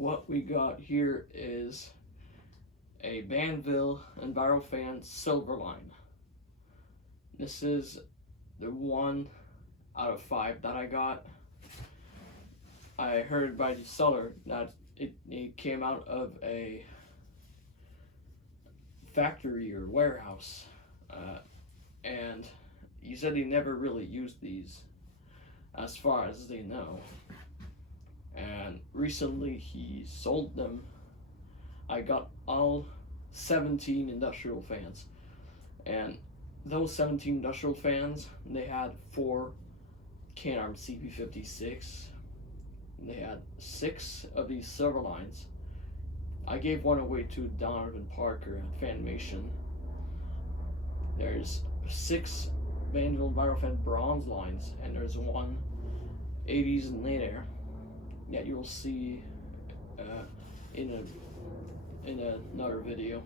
what we got here is a Banvil Envirofan Silve Line. This is the 1 out of 5 that I got. I heard by the seller that it came out of a factory or warehouse, and he said he never really used these as far as they know, and recently he sold them. I got all 17 industrial fans, and those 17 industrial fans, they had 4 Can-Arm CP56. They had 6 of these Silve Lines. I gave one away to Donovan Parker at Fanimation. There's 6 Banvil Envirofan bronze lines, and there's 1 80s and later that you'll see in another video.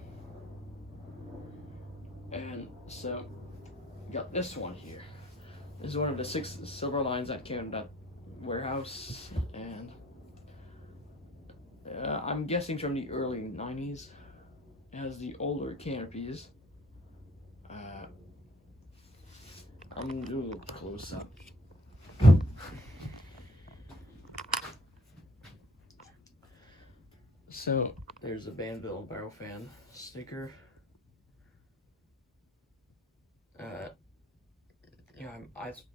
And so, got this one here. This is one of the 6 Silve Lines that came in that warehouse, and I'm guessing from the early 90s. It has the older canopies. I'm gonna do a little close up. So there's a Banvil Envirofan sticker. I'm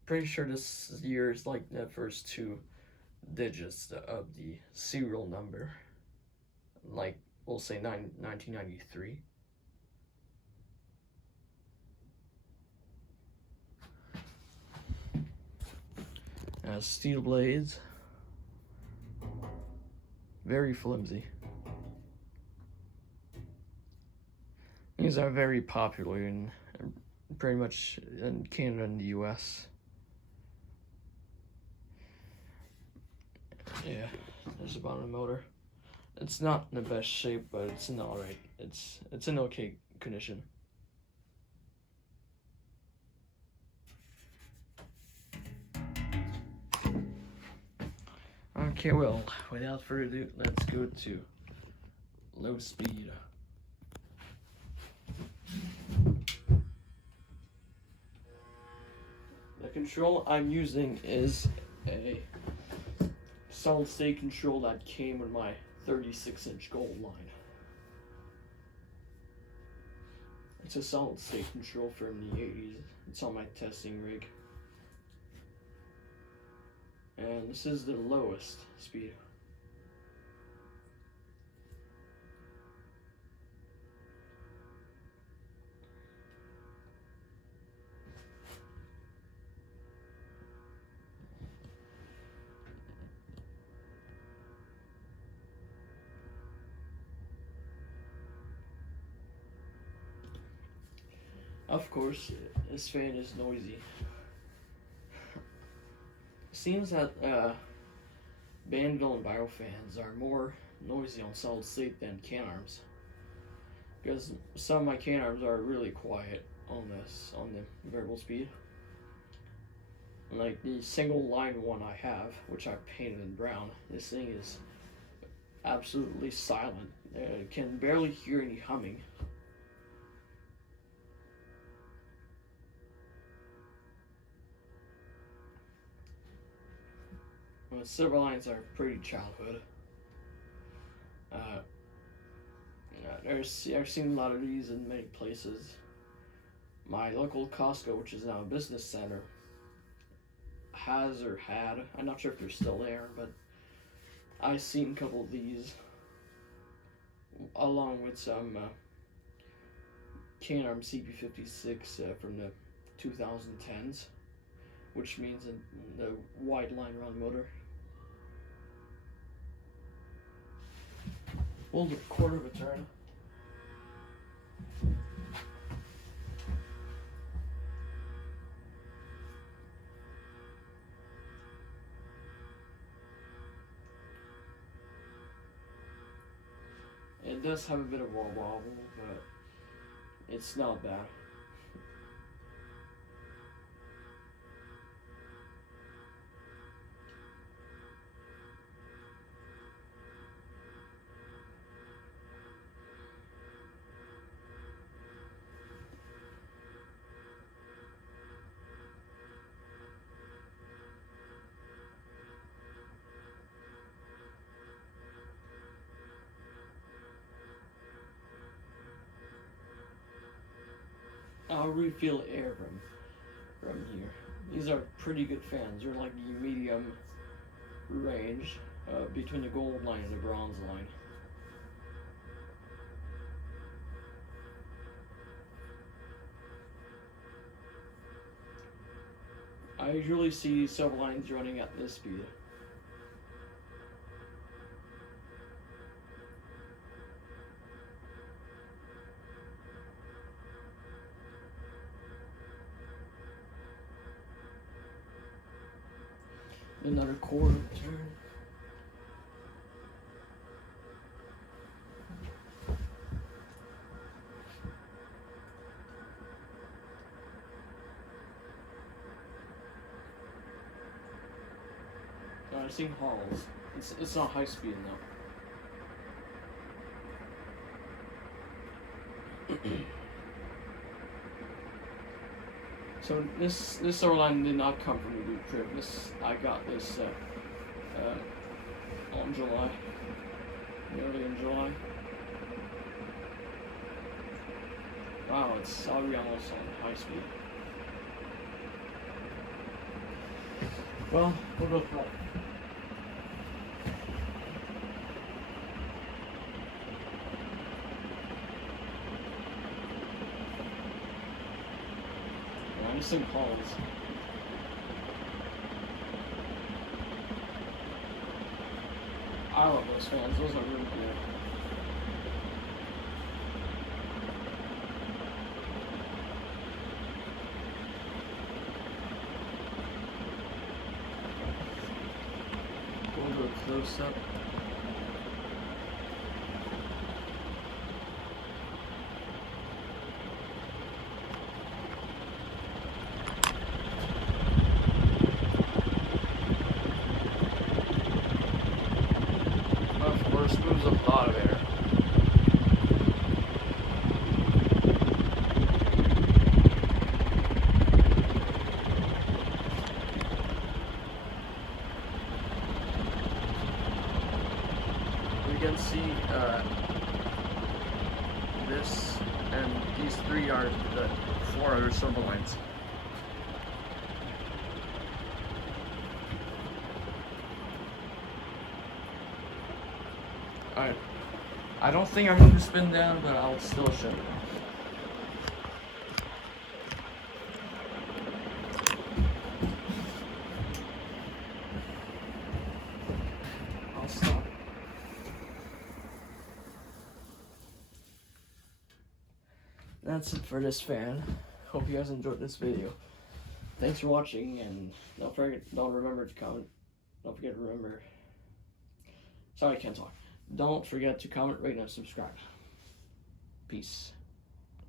pretty sure this year is like the first 2 digits of the serial number. Like, we'll say 1993. Steel blades. Very flimsy. These are very popular in pretty much in Canada and the US. Yeah, there's a bottom motor. It's not in the best shape, but it's in alright. It's in okay condition. Okay, well, without further ado, let's go to low speed. The control I'm using is a solid state control that came with my 36-inch gold line. It's a solid state control from the 80s. It's on my testing rig. And this is the lowest speed. Of course, this fan is noisy. Seems that Banvil Envirofans are more noisy on solid state than Can-Arms, because some of my Can-Arms are really quiet on the variable speed. Like the single line one I have, which I painted in brown, this thing is absolutely silent. Can barely hear any humming. Well, Silve Lines are pretty childhood. I've seen a lot of these in many places. My local Costco, which is now a business center, has or had, I'm not sure if they're still there, but I've seen a couple of these along with some Can-Arm CP56 from the 2010s, which means the wide line run motor. Hold a quarter of a turn. It does have a bit of wobble, but it's not bad. I'll refill air from here. These are pretty good fans. They're like the medium range between the gold line and the bronze line. I usually see silver lines running at this speed. Another quarter turn. I've seen halls. It's not high speed enough. So this silver line did not come from the loot crib. I got this on July, early in July. Wow, it's already almost on high speed. Well, we'll go for it. St. Paul's. I love those fans. Those are really good. We'll go close up. Moves up a lot of air. We can see this and these three are the 4 other silver lines. Alright, I don't think I'm going to spin down, but I'll still show you. I'll stop. That's it for this fan. Hope you guys enjoyed this video. Thanks for watching, and don't forget to comment. Sorry, I can't talk. Don't forget to comment, rate, and subscribe. Peace.